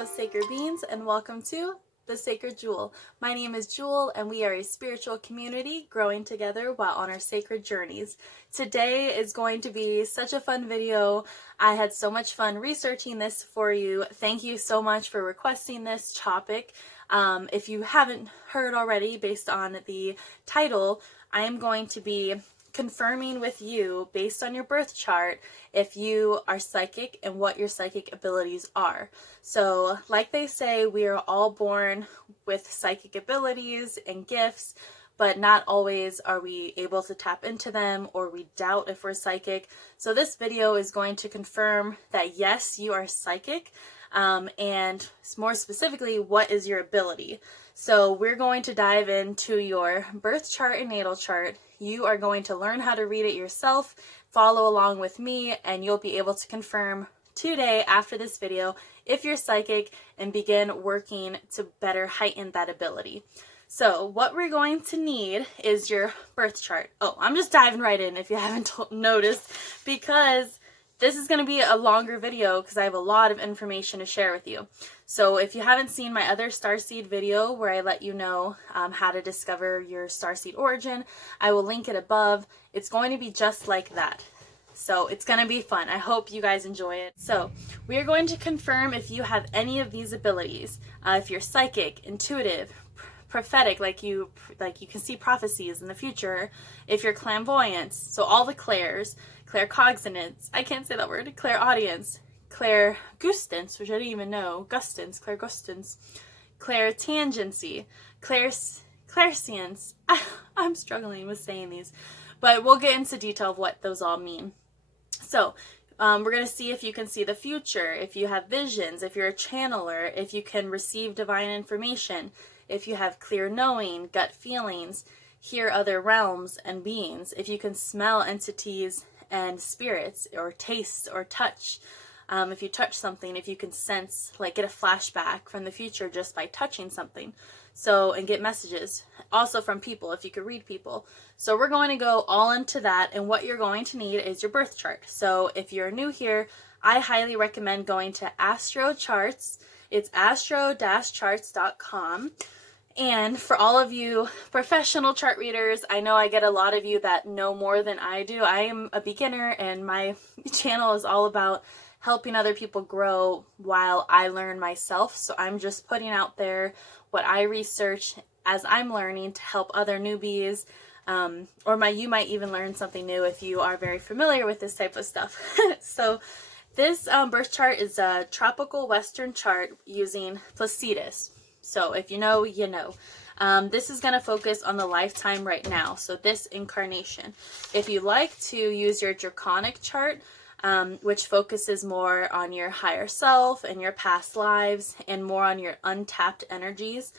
Hello, Sacred Beings, and welcome to The Sacred Jewel. My name is Jewel, and we are a spiritual community growing together while on our sacred journeys. Today is going to be such a fun video. I had so much fun researching this for you. Thank you so much for requesting this topic. If you haven't heard already, based on the title, I am going to be confirming with you, based on your birth chart, if you are psychic and what your psychic abilities are. So, like they say, we are all born with psychic abilities and gifts, but not always are we able to tap into them, or we doubt if we're psychic. So this video is going to confirm that yes, you are psychic, and more specifically, what is your ability. So we're going to dive into your birth chart and natal chart. You are going to learn how to read it yourself, follow along with me, and you'll be able to confirm today after this video if you're psychic and begin working to better heighten that ability. So what we're going to need is your birth chart. Oh, I'm just diving right in if you haven't noticed, because this is going to be a longer video because I have a lot of information to share with you. So if you haven't seen my other starseed video where I let you know how to discover your starseed origin, I will link it above. It's going to be just like that. So it's going to be fun. I hope you guys enjoy it. So we are going to confirm if you have any of these abilities. If you're psychic, intuitive, prophetic, like you can see prophecies in the future. If you're clairvoyant, so all the clairs, claircognizance, I can't say that word, clairaudience, clairgustance, which I didn't even know, clairgustance, clairtangency, clairscience. I'm struggling with saying these, but we'll get into detail of what those all mean. So we're going to see if you can see the future, if you have visions, if you're a channeler, if you can receive divine information, if you have clear knowing, gut feelings, hear other realms and beings, if you can smell entities and spirits, or taste or touch, if you touch something, if you can sense, like get a flashback from the future just by touching something, so, and get messages also from people, if you could read people. So we're going to go all into that, and what you're going to need is your birth chart. So if you're new here, I highly recommend going to Astro Charts. It's astro-charts.com. And for all of you professional chart readers, I know I get a lot of you that know more than I do. I am a beginner, and my channel is all about helping other people grow while I learn myself. So I'm just putting out there what I research as I'm learning to help other newbies, you might even learn something new if you are very familiar with this type of stuff. So this birth chart is a tropical Western chart using Placidus. So if you know, you know. This is going to focus on the lifetime right now, so this incarnation. If you like to use your draconic chart, which focuses more on your higher self and your past lives, and more on your untapped energies,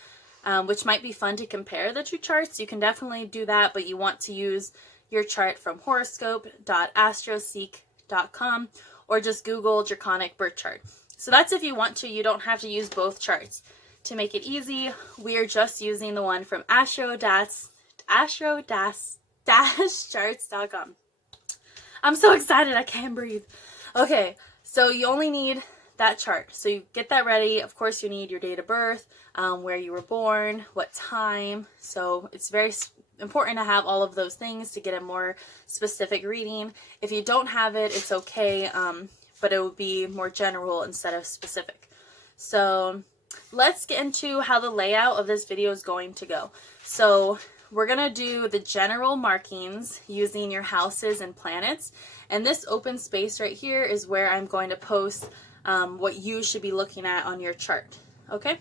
which might be fun to compare the two charts, you can definitely do that, but you want to use your chart from horoscope.astroseek.com, or just Google draconic birth chart. So that's if you want to. You don't have to use both charts. To make it easy, we are just using the one from astro-charts.com. I'm so excited, I can't breathe. Okay, so you only need that chart. So you get that ready. Of course, you need your date of birth, where you were born, what time. So it's very important to have all of those things to get a more specific reading. If you don't have it, it's okay, but it would be more general instead of specific. So let's get into how the layout of this video is going to go. So we're going to do the general markings using your houses and planets. And this open space right here is where I'm going to post what you should be looking at on your chart. Okay?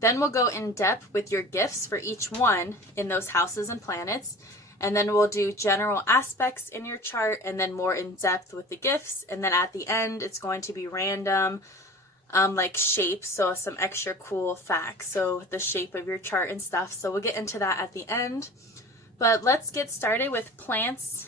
Then we'll go in depth with your gifts for each one in those houses and planets. And then we'll do general aspects in your chart, and then more in depth with the gifts. And then at the end, it's going to be random, like shapes, so some extra cool facts, so the shape of your chart and stuff. So we'll get into that at the end, but let's get started with planets,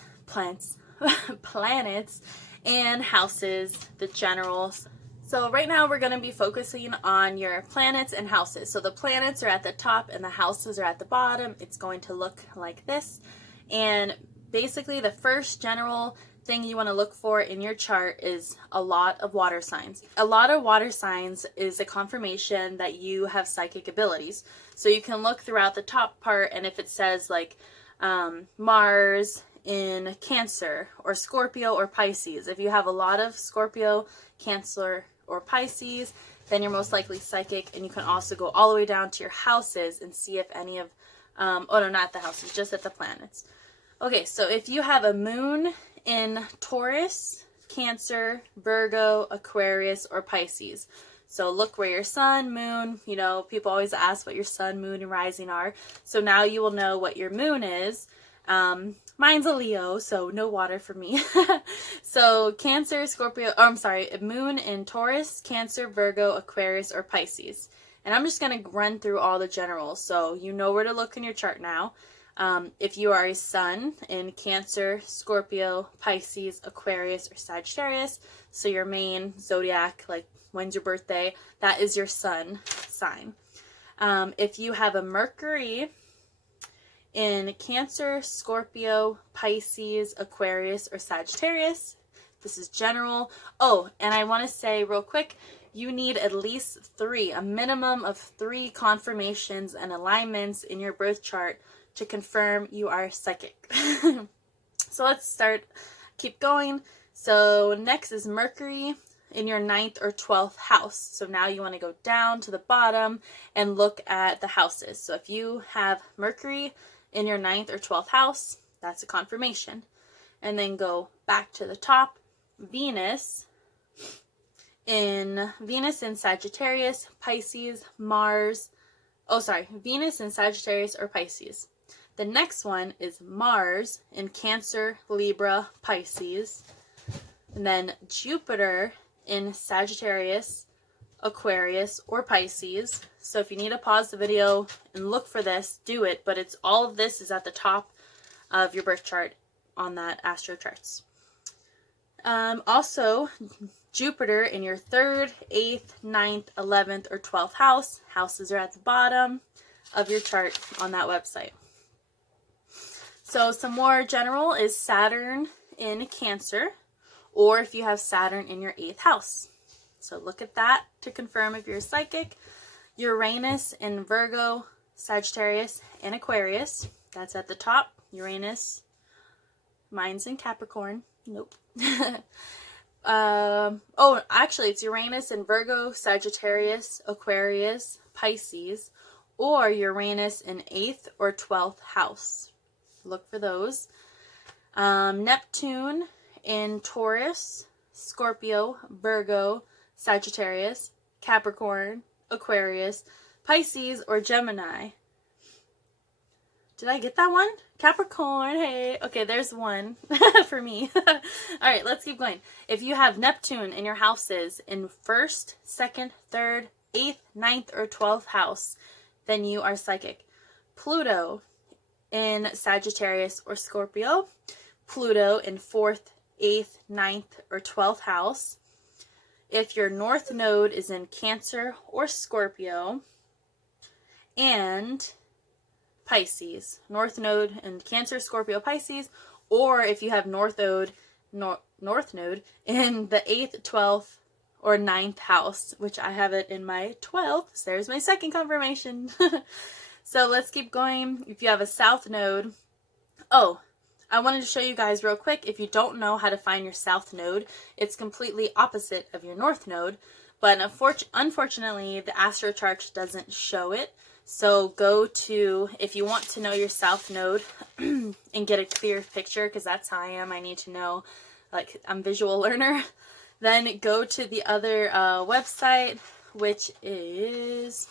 and houses, the generals. So right now we're going to be focusing on your planets and houses. So the planets are at the top and the houses are at the bottom. It's going to look like this, and basically the first general thing you want to look for in your chart is a lot of water signs. A lot of water signs is a confirmation that you have psychic abilities. So you can look throughout the top part, and if it says like Mars in Cancer or Scorpio or Pisces, if you have a lot of Scorpio, Cancer, or Pisces, then you're most likely psychic. And you can also go all the way down to your houses and see if any of, oh no, not the houses, just at the planets. Okay, so if you have a moon in Taurus, Cancer, Virgo, Aquarius, or Pisces. So look where your sun, moon, you know, people always ask what your sun, moon, and rising are. So now you will know what your moon is. Mine's a Leo, so no water for me. So Cancer, Scorpio, oh, I'm sorry, moon in Taurus, Cancer, Virgo, Aquarius, or Pisces. And I'm just going to run through all the generals, so you know where to look in your chart now. If you are a sun in Cancer, Scorpio, Pisces, Aquarius, or Sagittarius, so your main zodiac, like when's your birthday, that is your sun sign. If you have a Mercury in Cancer, Scorpio, Pisces, Aquarius, or Sagittarius, this is general. Oh, and I want to say real quick, you need at least a minimum of 3 confirmations and alignments in your birth chart to confirm you are psychic. So let's keep going. So next is Mercury in your 9th or 12th house. So now you want to go down to the bottom and look at the houses. So if you have Mercury in your 9th or 12th house, that's a confirmation. And then go back to the top, Venus in Sagittarius, Pisces, Mars. Oh, sorry, Venus in Sagittarius or Pisces. The next one is Mars in Cancer, Libra, Pisces. And then Jupiter in Sagittarius, Aquarius, or Pisces. So if you need to pause the video and look for this, do it. But it's all of this is at the top of your birth chart on that astro charts. Also, Jupiter in your 3rd, 8th, 9th, 11th, or 12th house. Houses are at the bottom of your chart on that website. So some more general is Saturn in Cancer, or if you have Saturn in your 8th house. So look at that to confirm if you're psychic. Uranus in Virgo, Sagittarius, and Aquarius. That's at the top. Uranus. Mine's in Capricorn. Nope. Oh, actually, it's Uranus in Virgo, Sagittarius, Aquarius, Pisces, or Uranus in 8th or 12th house. Look for those. Neptune in Taurus, Scorpio, Virgo, Sagittarius, Capricorn, Aquarius, Pisces, or Gemini. Did I get that one? Capricorn, hey. Okay, there's one for me. All right, let's keep going. If you have Neptune in your houses in 1st, 2nd, 3rd, 8th, 9th, or 12th house, then you are psychic. Pluto in Sagittarius or Scorpio. Pluto in 4th, 8th, 9th, or 12th house. If your North Node is in Cancer or Scorpio. And Pisces. North Node in Cancer, Scorpio, Pisces. Or if you have North Node in the 8th, 12th, or 9th house, which I have it in my 12th. So there's my second confirmation. So let's keep going. If you have a South Node. Oh, I wanted to show you guys real quick. If you don't know how to find your South Node, it's completely opposite of your North Node. But unfortunately, the astro chart doesn't show it. So go to, if you want to know your South Node and get a clear picture, because that's how I am. I need to know, like, I'm a visual learner. Then go to the other website, which is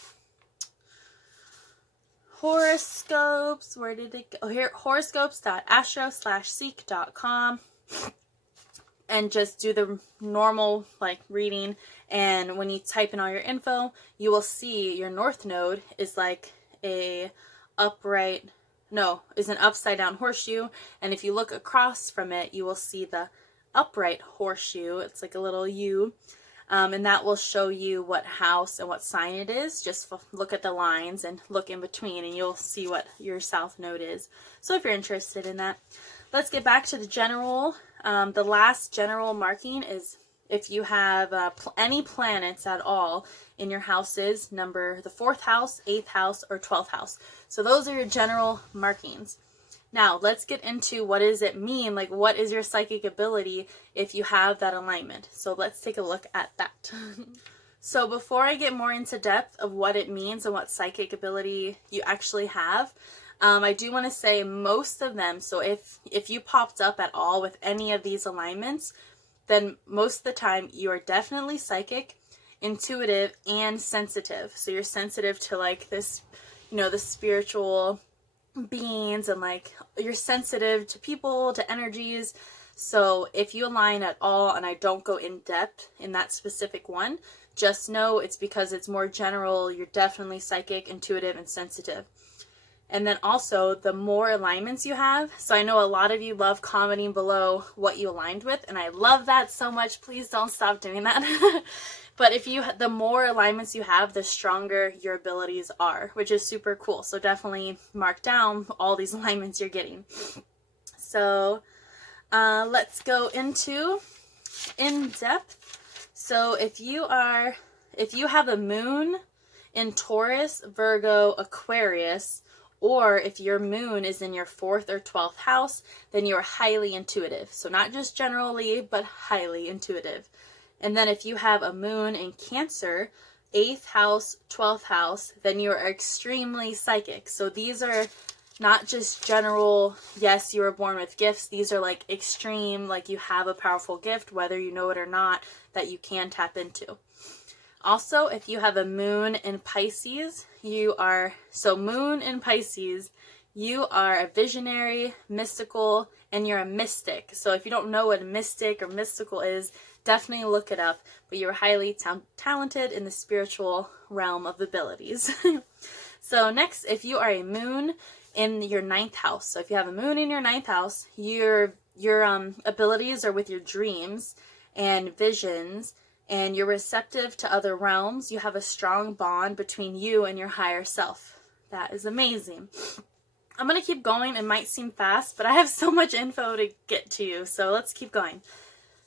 horoscopes. Where did it go? Here, horoscopes.astro/seek.com. And just do the normal, like, reading. And when you type in all your info, you will see your North Node is like is an upside down horseshoe. And if you look across from it, you will see the upright horseshoe. It's like a little U. And that will show you what house and what sign it is. Just look at the lines and look in between, and you'll see what your South Node is. So if you're interested in that. Let's get back to the general The last general marking is if you have any planets at all in your houses, number the 4th house, 8th house, or 12th house. So those are your general markings. Now, let's get into what does it mean, like what is your psychic ability if you have that alignment. So let's take a look at that. So before I get more into depth of what it means and what psychic ability you actually have, I do want to say most of them, so if you popped up at all with any of these alignments, then most of the time you are definitely psychic, intuitive, and sensitive. So you're sensitive to like this, the spiritual beings, and like you're sensitive to people, to energies. So if you align at all, and I don't go in depth in that specific one, just know it's because it's more general. You're definitely psychic, intuitive, and sensitive. And then also, the more alignments you have, so I know a lot of you love commenting below what you aligned with, and I love that so much. Please don't stop doing that. But the more alignments you have, the stronger your abilities are, which is super cool. So definitely mark down all these alignments you're getting. So let's go into in depth. So if you have a moon in Taurus, Virgo, Aquarius, or if your moon is in your 4th or 12th house, then you're highly intuitive. So not just generally, but highly intuitive. And then if you have a moon in Cancer, 8th house, 12th house, then you are extremely psychic. So these are not just general, yes, you were born with gifts. These are like extreme, like you have a powerful gift, whether you know it or not, that you can tap into. Also, if you have a moon in Pisces, moon in Pisces, you are a visionary, mystical, and you're a mystic. So if you don't know what a mystic or mystical is, definitely look it up. But you're highly talented in the spiritual realm of abilities. So next, if you are a moon in your 9th house. So if you have a moon in your 9th house, your abilities are with your dreams and visions, and you're receptive to other realms. You have a strong bond between you and your higher self. That is amazing. I'm going to keep going. It might seem fast, but I have so much info to get to you. So let's keep going.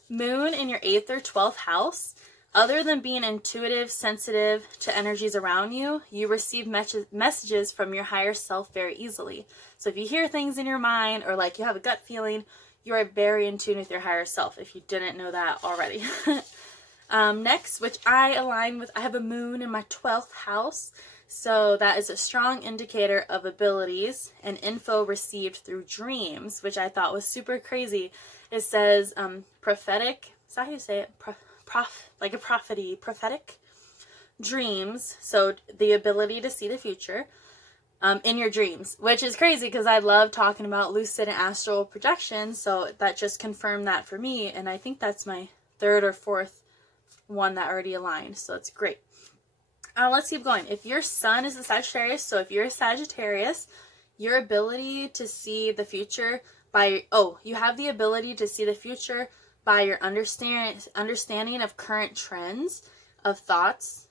Moon in your 8th or 12th house. Other than being intuitive, sensitive to energies around you, you receive messages from your higher self very easily. So if you hear things in your mind or like you have a gut feeling, you are very in tune with your higher self, if you didn't know that already. Next, which I align with, I have a moon in my 12th house. So that is a strong indicator of abilities and info received through dreams, which I thought was super crazy. It says prophetic, is that how you say it? Like a prophetic dreams. So the ability to see the future in your dreams, which is crazy because I love talking about lucid and astral projection. So that just confirmed that for me. And I think that's my 3rd or 4th one that already aligned. So it's great. Let's keep going. If your sun is a Sagittarius, so if you're a Sagittarius, your ability to see the future you have the ability to see the future by your understanding of current trends of thoughts.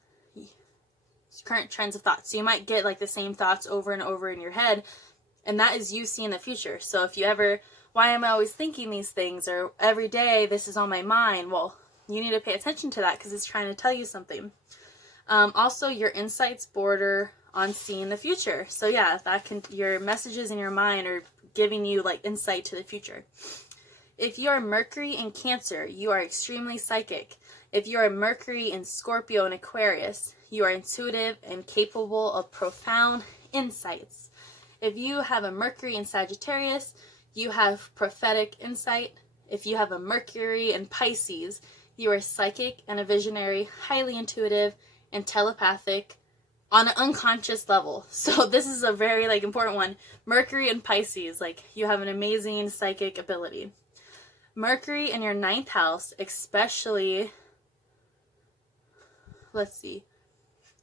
So you might get like the same thoughts over and over in your head, and that is you seeing the future. So if you ever, why am I always thinking these things, or every day this is on my mind? Well, you need to pay attention to that because it's trying to tell you something. Also, your insights border on seeing the future. So yeah, your messages in your mind are giving you like insight to the future. If you are Mercury in Cancer, you are extremely psychic. If you are Mercury in Scorpio and Aquarius, you are intuitive and capable of profound insights. If you have a Mercury in Sagittarius, you have prophetic insight. If you have a Mercury in Pisces, you are psychic and a visionary, highly intuitive, and telepathic on an unconscious level. So this is a very important one. Mercury in Pisces, you have an amazing psychic ability. Mercury in your 9th house, especially,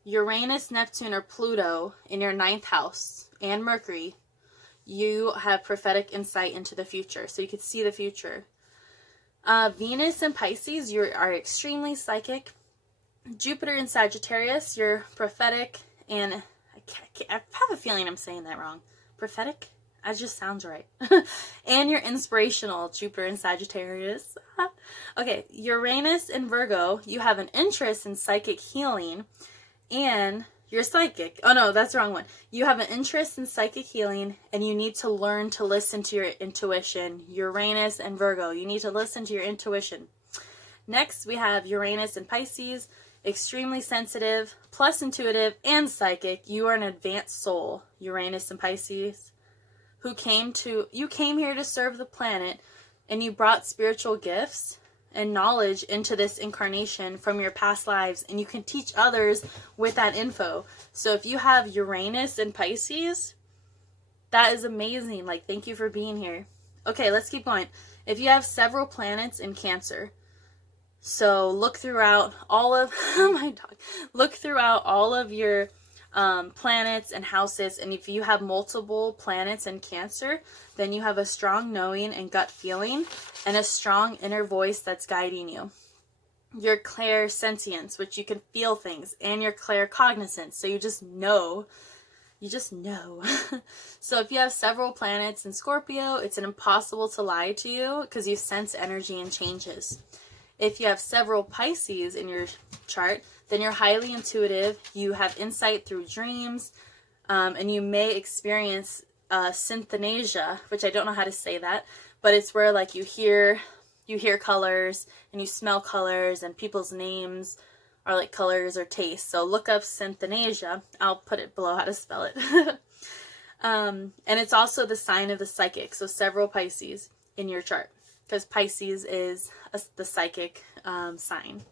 Uranus, Neptune, or Pluto in your 9th house, and Mercury, you have prophetic insight into the future. So you could see the future. Venus in Pisces, you are extremely psychic. Jupiter in Sagittarius, you're prophetic, and I have a feeling I'm saying that wrong. Prophetic? That just sounds right. And you're inspirational, Jupiter and Sagittarius. Okay, Uranus and Virgo, you have an interest in psychic healing, and you're psychic. Oh no, that's the wrong one. You have an interest in psychic healing, and you need to learn to listen to your intuition. Uranus and Virgo, you need to listen to your intuition. Next, we have Uranus and Pisces, extremely sensitive, plus intuitive, and psychic. You are an advanced soul, Uranus and Pisces, you came here to serve the planet, and you brought spiritual gifts and knowledge into this incarnation from your past lives, and you can teach others with that info. So if you have Uranus and Pisces, that is amazing. Like, thank you for being here. Okay, let's keep going. If you have several planets in Cancer, so look throughout all of look throughout all of your planets and houses, and if you have multiple planets in Cancer, then you have a strong knowing and gut feeling and a strong inner voice that's guiding you. Your clairsentience, which you can feel things, and your claircognizance, so you just know. So if you have several planets in Scorpio, it's impossible to lie to you because you sense energy and changes. If you have several Pisces in your chart, then you're highly intuitive, you have insight through dreams, and you may experience synesthesia, which I don't know how to say that, but it's where like you hear colors and you smell colors, and people's names are like colors or tastes. So look up synesthesia. I'll put it below how to spell it. And it's also the sign of the psychic, so several Pisces in your chart, because Pisces is the psychic sign.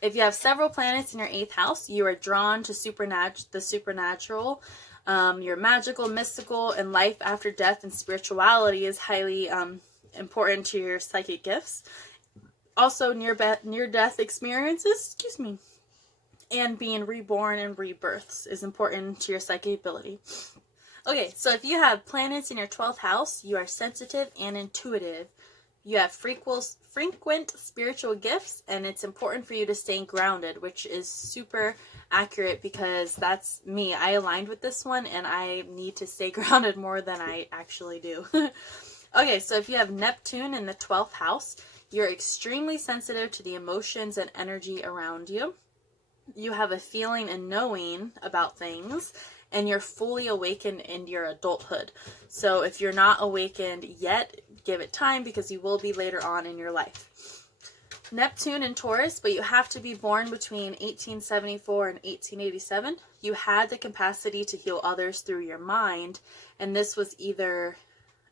If you have several planets in your 8th house, you are drawn to the supernatural. Your magical, mystical, and life after death and spirituality is highly important to your psychic gifts. Also, near-death experiences, and being reborn and rebirths is important to your psychic ability. Okay, so if you have planets in your 12th house, you are sensitive and intuitive. You have frequent spiritual gifts, and it's important for you to stay grounded, which is super accurate because that's me. I aligned with this one, and I need to stay grounded more than I actually do. Okay, so if you have Neptune in the 12th house, you're extremely sensitive to the emotions and energy around you. You have a feeling and knowing about things, and you're fully awakened in your adulthood. So if you're not awakened yet, give it time, because you will be later on in your life. Neptune in Taurus, but you have to be born between 1874 and 1887. You had the capacity to heal others through your mind, and this was either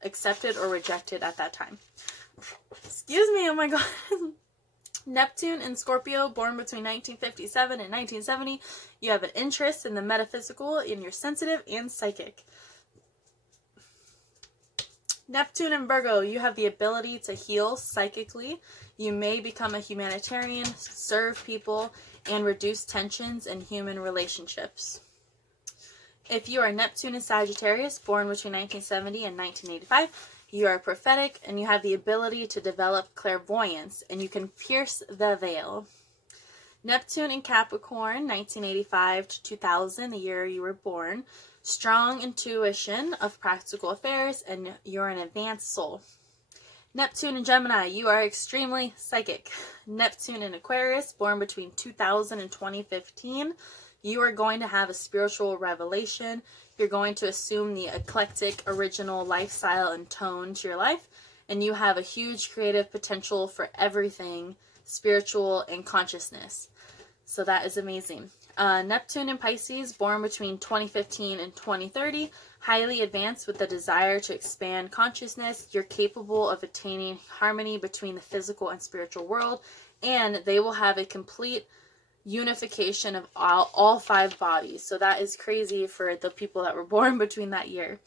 accepted or rejected at that time. Excuse me, oh my god. Neptune in Scorpio, born between 1957 and 1970. You have an interest in the metaphysical, and you're sensitive and psychic. Neptune in Virgo, you have the ability to heal psychically. You may become a humanitarian, serve people, and reduce tensions in human relationships. If you are Neptune in Sagittarius, born between 1970 and 1985, you are prophetic, and you have the ability to develop clairvoyance, and you can pierce the veil. Neptune in Capricorn, 1985 to 2000, the year you were born. Strong intuition of practical affairs, and you're an advanced soul. Neptune in Gemini, you are extremely psychic. Neptune in Aquarius, born between 2000 and 2015, you are going to have a spiritual revelation. You're going to assume the eclectic, original lifestyle and tone to your life, and you have a huge creative potential for everything spiritual and consciousness. So that is amazing. Neptune in Pisces, born between 2015 and 2030, highly advanced with the desire to expand consciousness. You're capable of attaining harmony between the physical and spiritual world, and they will have a complete unification of all 5 bodies. So that is crazy for the people that were born between that year.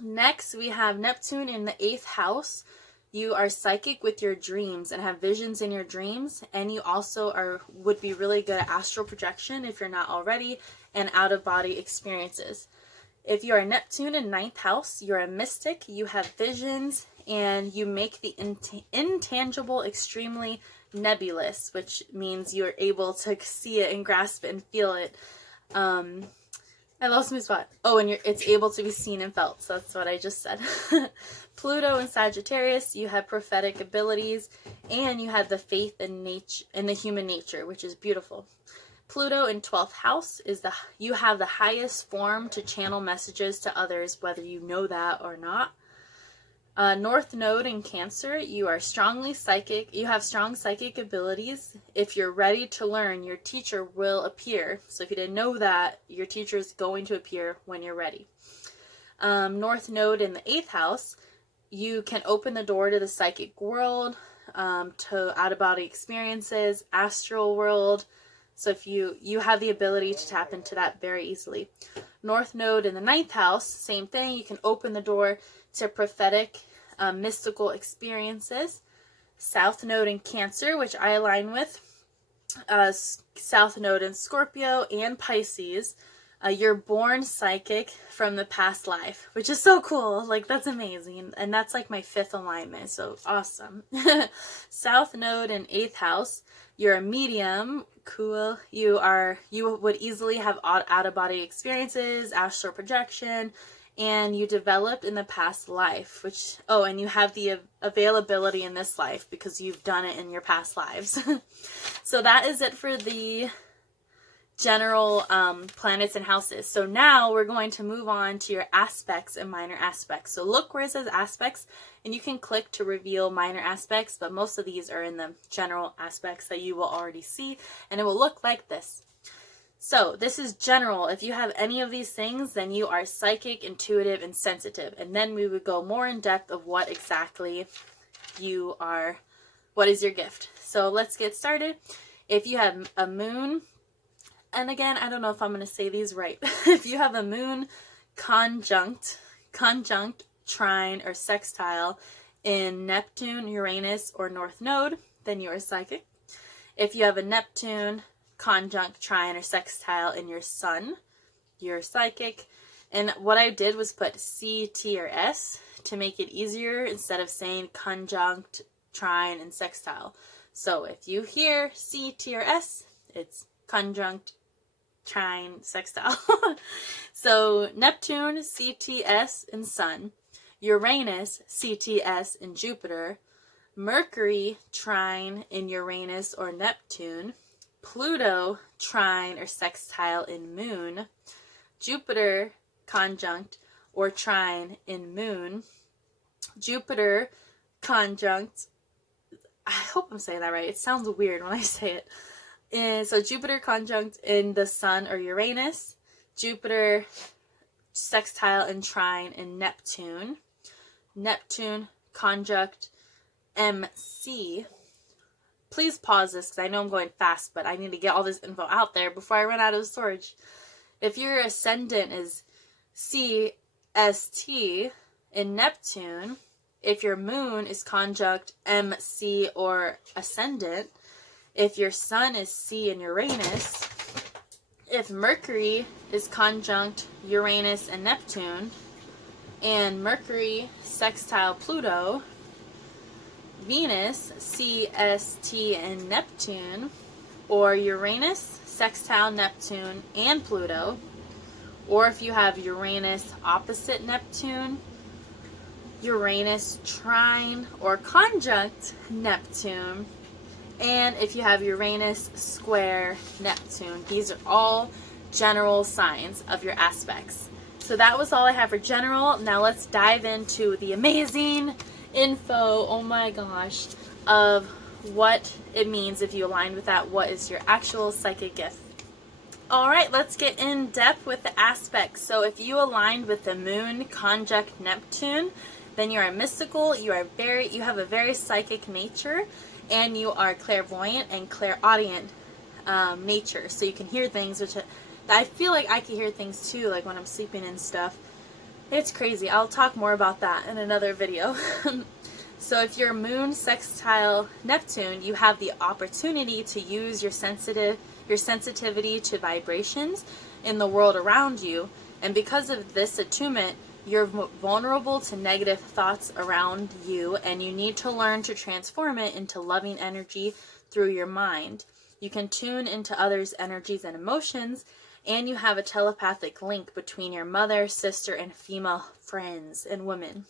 Next, we have Neptune in the 8th house. You are psychic with your dreams and have visions in your dreams, and you also would be really good at astral projection if you're not already, and out-of-body experiences. If you are Neptune in 9th house, you're a mystic, you have visions, and you make the intangible extremely nebulous, which means you're able to see it and grasp it and feel it. I lost my spot. Oh, and it's able to be seen and felt. So that's what I just said. Pluto in Sagittarius, you have prophetic abilities, and you have the faith in nature, in the human nature, which is beautiful. Pluto in 12th house is you have the highest form to channel messages to others, whether you know that or not. North Node in Cancer, you are strongly psychic. You have strong psychic abilities. If you're ready to learn, your teacher will appear. So if you didn't know that, your teacher is going to appear when you're ready. North Node in the 8th house, you can open the door to the psychic world, to out-of-body experiences, astral world. So if you have the ability to tap into that very easily. North Node in the 9th house, same thing. You can open the door to prophetic, mystical experiences. South Node in Cancer, which I align with. South Node in Scorpio and Pisces. You're born psychic from the past life, which is so cool. Like, that's amazing. And that's like my 5th alignment. So awesome. South Node in 8th house. You're a medium. Cool. You would easily have out-of-body experiences, astral projection, and you developed in the past life, and you have the availability in this life because you've done it in your past lives. So that is it for the general planets and houses. So now we're going to move on to your aspects and minor aspects. So look where it says aspects, and you can click to reveal minor aspects, but most of these are in the general aspects that you will already see, and it will look like this. So this is general. If you have any of these things, then you are psychic, intuitive, and sensitive. And then we would go more in depth of what exactly you are, what is your gift. So let's get started. If you have a moon, and again, I don't know if I'm going to say these right. If you have a moon conjunct, trine, or sextile in Neptune, Uranus, or North Node, then you are psychic. If you have a Neptune conjunct, trine, or sextile in your sun, you're psychic. And what I did was put C, T, or S to make it easier instead of saying conjunct, trine, and sextile. So if you hear C, T, or S, it's conjunct, trine, sextile. So Neptune, CTS, and Sun. Uranus, CTS, and Jupiter. Mercury, trine in Uranus or Neptune. Pluto, trine or sextile in Moon. Jupiter, conjunct or trine in Moon. Jupiter, conjunct, I hope I'm saying that right. It sounds weird when I say it. And so Jupiter conjunct in the Sun or Uranus. Jupiter, sextile and trine in Neptune. Neptune, conjunct MC. Please pause this because I know I'm going fast, but I need to get all this info out there before I run out of storage. If your ascendant is CST in Neptune, if your moon is conjunct MC or ascendant, if your sun is C in Uranus, if Mercury is conjunct Uranus and Neptune, and Mercury sextile Pluto, Venus, CST and Neptune, or Uranus, sextile Neptune and Pluto, or if you have Uranus opposite Neptune, Uranus trine or conjunct Neptune, and if you have Uranus square Neptune. These are all general signs of your aspects. So that was all I have for general. Now let's dive into the amazing info, oh my gosh, of what it means if you align with that. What is your actual psychic gift? All right, let's get in depth with the aspects. So if you aligned with the moon conjunct Neptune, then you are mystical, you have a very psychic nature, and you are clairvoyant and clairaudient nature. So you can hear things, which I feel like I can hear things too, like when I'm sleeping and stuff. It's crazy. I'll talk more about that in another video. So if you're moon sextile Neptune, you have the opportunity to use your sensitivity to vibrations in the world around you. And because of this attunement, you're vulnerable to negative thoughts around you, and you need to learn to transform it into loving energy through your mind. You can tune into others' energies and emotions, And you have a telepathic link between your mother, sister, and female friends and women.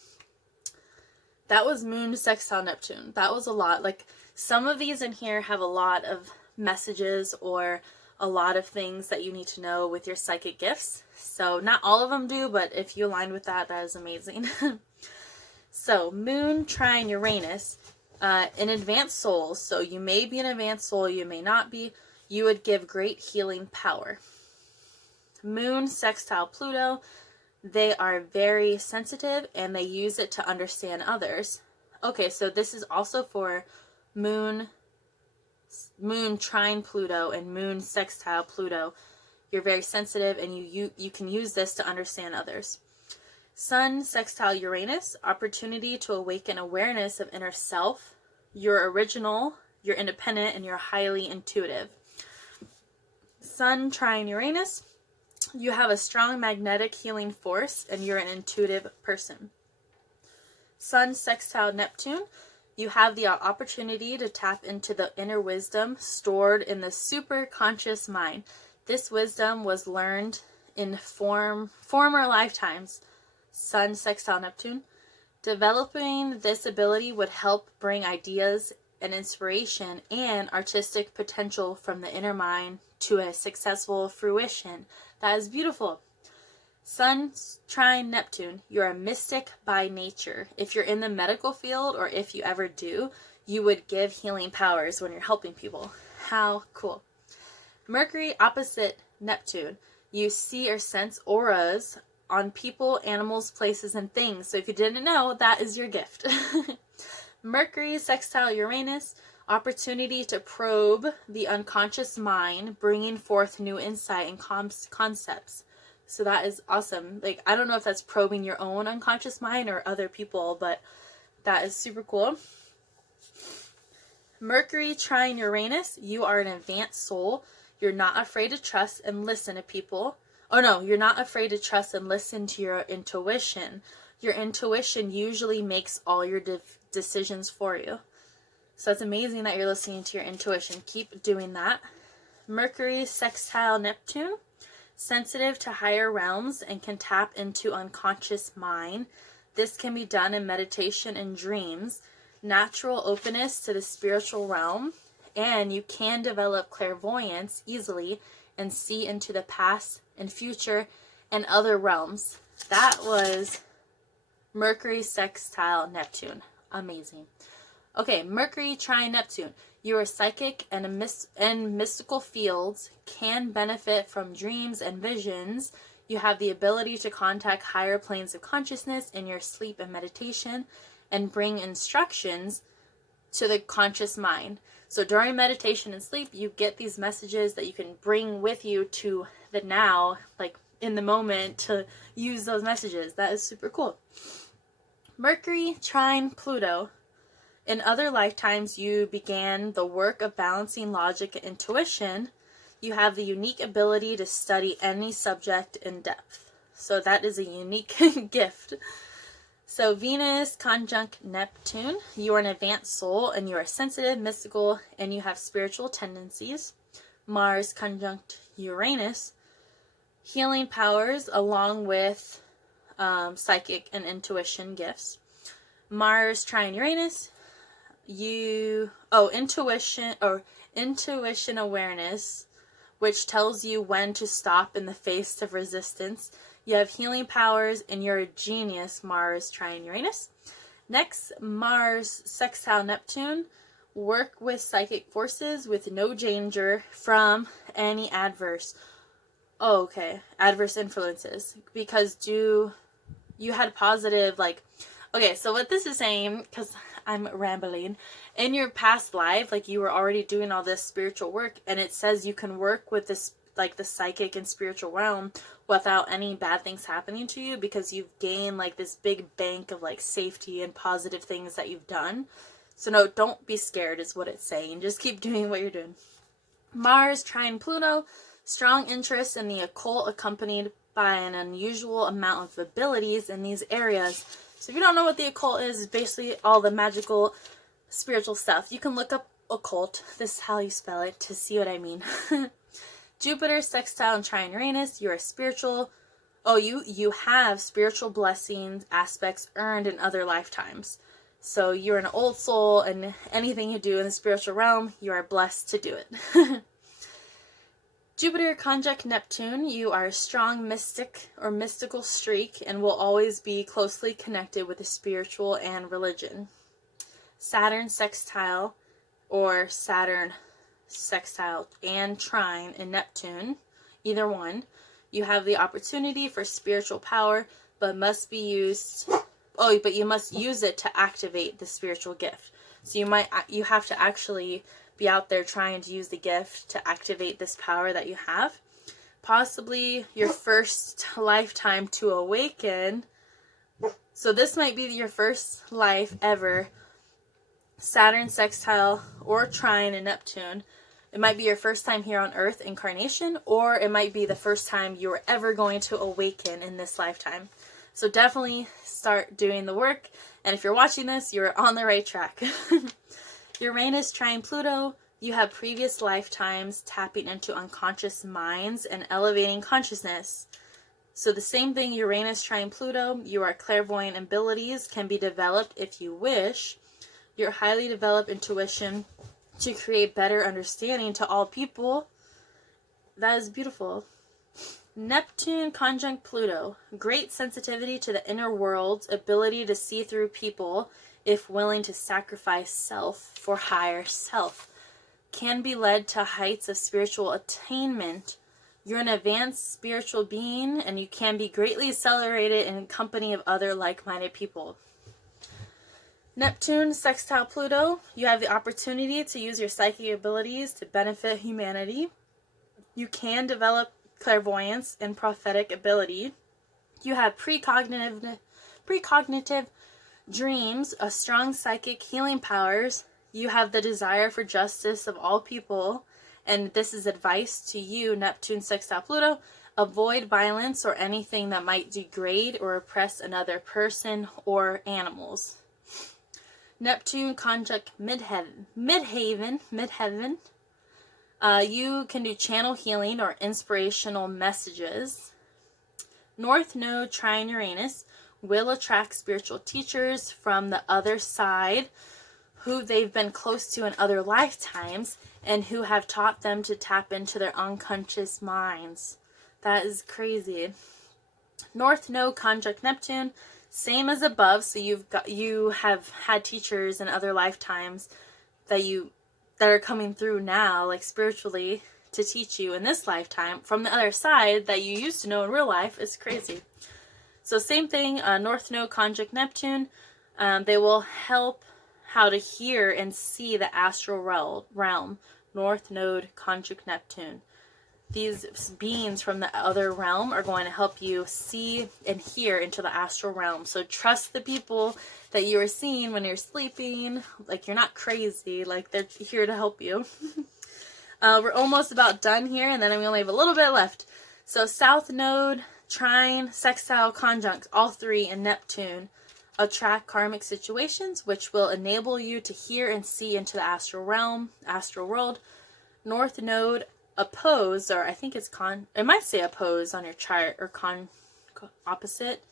That was Moon sextile Neptune. That was a lot. Like, some of these in here have a lot of messages or a lot of things that you need to know with your psychic gifts. So not all of them do, but if you align with that, that is amazing. So Moon trine Uranus, an advanced soul. So you may be an advanced soul, you may not be. You would give great healing power. Moon sextile Pluto, they are very sensitive and they use it to understand others. Okay, so this is also for Moon trine Pluto and Moon sextile Pluto. You're very sensitive and you can use this to understand others. Sun sextile Uranus, opportunity to awaken awareness of inner self. You're original, you're independent, and you're highly intuitive. Sun trine Uranus, you have a strong magnetic healing force and you're an intuitive person. Sun sextile Neptune, you have the opportunity to tap into the inner wisdom stored in the superconscious mind. This wisdom was learned in former lifetimes. Sun sextile Neptune. Developing this ability would help bring ideas and inspiration and artistic potential from the inner mind to a successful fruition. That is beautiful. Sun trine Neptune, you're a mystic by nature. If you're in the medical field or if you ever do, you would give healing powers when you're helping people. How cool. Mercury opposite Neptune, you see or sense auras on people, animals, places, and things. So if you didn't know, that is your gift. Mercury sextile Uranus, opportunity to probe the unconscious mind, bringing forth new insight and concepts. So that is awesome. Like, I don't know if that's probing your own unconscious mind or other people, but that is super cool. Mercury trine Uranus, you are an advanced soul. You're not afraid to trust and listen to people. Oh no, you're not afraid to trust and listen to your intuition. Your intuition usually makes all your decisions for you. So it's amazing that you're listening to your intuition. Keep doing that. Mercury sextile Neptune, sensitive to higher realms and can tap into unconscious mind. This can be done in meditation and dreams. Natural openness to the spiritual realm, and you can develop clairvoyance easily and see into the past and future and other realms. That was Mercury sextile Neptune. Amazing. Okay, Mercury trine Neptune. Your psychic and mystical fields can benefit from dreams and visions. You have the ability to contact higher planes of consciousness in your sleep and meditation and bring instructions to the conscious mind. So during meditation and sleep, you get these messages that you can bring with you to the now, like in the moment, to use those messages. That is super cool. Mercury trine Pluto. In other lifetimes, you began the work of balancing logic and intuition. You have the unique ability to study any subject in depth. So that is a unique gift. So Venus conjunct Neptune, you are an advanced soul and you are sensitive, mystical, and you have spiritual tendencies. Mars conjunct Uranus, healing powers along with psychic and intuition gifts. Mars trine Uranus, intuition awareness, which tells you when to stop in the face of resistance. You have healing powers and you're a genius, Mars trine Uranus. Next, Mars sextile Neptune. Work with psychic forces with no danger from any adverse influences. Because you had positive, okay, so what this is saying, because I'm rambling, in your past life, you were already doing all this spiritual work, and it says you can work with this, the psychic and spiritual realm without any bad things happening to you, because you've gained this big bank of safety and positive things that you've done. So no, don't be scared is what it's saying. Just keep doing what you're doing. Mars trine Pluto, strong interest in the occult accompanied by an unusual amount of abilities in these areas. So if you don't know what the occult is, it's basically all the magical, spiritual stuff. You can look up occult, this is how you spell it, to see what I mean. Jupiter, sextile, and trine Uranus, you are spiritual. Oh, you have spiritual blessings, aspects earned in other lifetimes. So you're an old soul, and anything you do in the spiritual realm, you are blessed to do it. Jupiter conjunct Neptune, you are a strong mystic or mystical streak and will always be closely connected with the spiritual and religion. Saturn sextile or Saturn sextile and trine in Neptune, either one, you have the opportunity for spiritual power, but you must use it to activate the spiritual gift. So you have to actually be out there trying to use the gift to activate this power that you have. Possibly your first lifetime to awaken. So this might be your first life ever. Saturn sextile or trine in Neptune. It might be your first time here on Earth incarnation, or it might be the first time you are ever going to awaken in this lifetime. So definitely start doing the work. And if you're watching this, you're on the right track. Uranus trine Pluto, you have previous lifetimes tapping into unconscious minds and elevating consciousness. So the same thing, Uranus trine Pluto, your clairvoyant abilities can be developed if you wish. Your highly developed intuition to create better understanding to all people. That is beautiful. Neptune conjunct Pluto, great sensitivity to the inner world, ability to see through people if willing to sacrifice self for higher self, can be led to heights of spiritual attainment. You're an advanced spiritual being, and you can be greatly accelerated in company of other like-minded people. Neptune sextile Pluto, you have the opportunity to use your psychic abilities to benefit humanity. You can develop clairvoyance and prophetic ability. You have precognitive dreams, a strong psychic healing powers. You have the desire for justice of all people. And this is advice to you, Neptune sextile Pluto. Avoid violence or anything that might degrade or oppress another person or animals. Neptune conjunct Midheaven. You can do channel healing or inspirational messages. North Node trine Uranus will attract spiritual teachers from the other side who they've been close to in other lifetimes and who have taught them to tap into their unconscious minds. That is crazy. North Node conjunct Neptune, same as above. So you have had teachers in other lifetimes that are coming through now, like spiritually, to teach you in this lifetime from the other side that you used to know in real life. Is crazy. So same thing, North Node conjunct Neptune. They will help how to hear and see the astral realm. North Node conjunct Neptune. These beings from the other realm are going to help you see and hear into the astral realm. So trust the people that you are seeing when you're sleeping. Like, you're not crazy. Like, they're here to help you. We're almost about done here, and then we only have a little bit left. So South Node, trine, sextile, conjunct, all three in Neptune attract karmic situations, which will enable you to hear and see into the astral realm, astral world. North Node oppose, or I think it's it might say oppose on your chart, or opposite.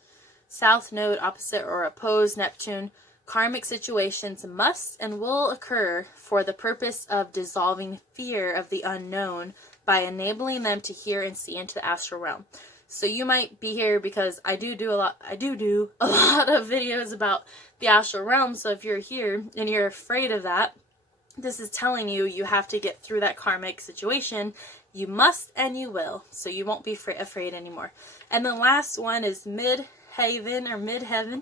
South Node opposite or oppose Neptune. Karmic situations must and will occur for the purpose of dissolving fear of the unknown by enabling them to hear and see into the astral realm. So you might be here because I do a lot of videos about the astral realm. So if you're here and you're afraid of that, this is telling you you have to get through that karmic situation. You must and you will. So you won't be afraid anymore. And the last one is Midheaven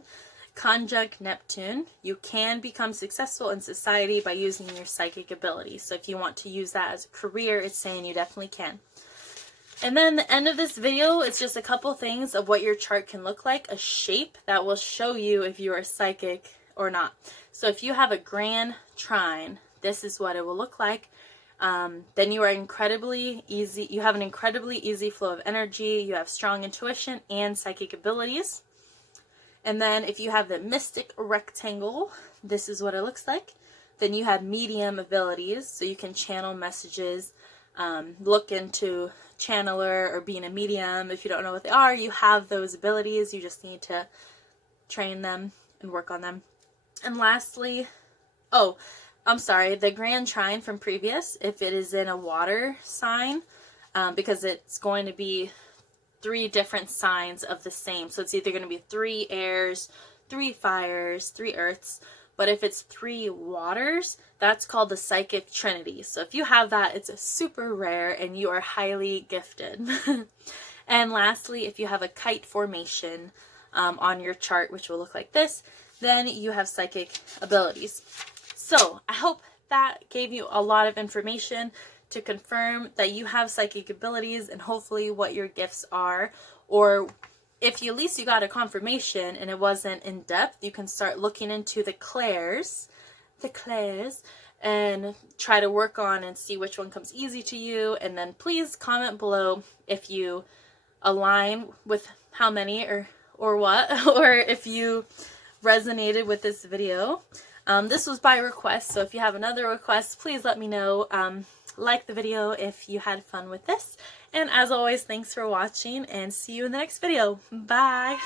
conjunct Neptune. You can become successful in society by using your psychic ability. So if you want to use that as a career, it's saying you definitely can. And then the end of this video, it's just a couple things of what your chart can look like, a shape that will show you if you are psychic or not. So if you have a grand trine, this is what it will look like. Then you are incredibly easy. You have an incredibly easy flow of energy. You have strong intuition and psychic abilities. And then if you have the mystic rectangle, this is what it looks like. Then you have medium abilities, so you can channel messages look into channeler or being a medium. If you don't know what they are, you have those abilities. You just need to train them and work on them. And lastly, oh, I'm sorry, the grand trine from previous, if it is in a water sign, because it's going to be 3 different signs of the same. So it's either going to be 3 airs, 3 fires, 3 earths. But if it's 3 waters, that's called the psychic trinity. So if you have that, it's super rare and you are highly gifted. And lastly, if you have a kite formation on your chart, which will look like this, then you have psychic abilities. So I hope that gave you a lot of information to confirm that you have psychic abilities and hopefully what your gifts are. Or if you, at least you got a confirmation and it wasn't in depth, you can start looking into the clairs, and try to work on and see which one comes easy to you. And then please comment below if you align with how many or what, or if you resonated with this video. This was by request, so if you have another request, please let me know. Like the video if you had fun with this. And as always, thanks for watching and see you in the next video. Bye!